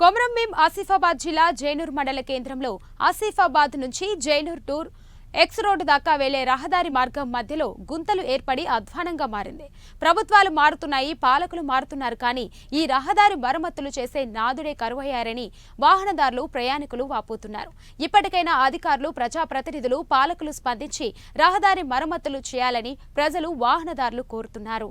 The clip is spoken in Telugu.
కొమరంభీం ఆసిఫాబాద్ జిల్లా జైనూర్ మండల కేంద్రంలో ఆసిఫాబాద్ నుంచి జైనూర్ టూర్ ఎక్స్ రోడ్డు దాకా వెళ్లే రహదారి మార్గం మధ్యలో గుంతలు ఏర్పడి అధ్వానంగా మారింది. ప్రభుత్వాలు మారుతున్నాయి, పాలకులు మారుతున్నారు, కానీ ఈ రహదారి మరమ్మతులు చేసే నాదుడే కరువయ్యారని వాహనదారులు, ప్రయాణికులు వాపోతున్నారు. ఇప్పటికైనా అధికారులు, ప్రజాప్రతినిధులు, పాలకులు స్పందించి రహదారి మరమ్మతులు చేయాలని ప్రజలు, వాహనదారులు కోరుతున్నారు.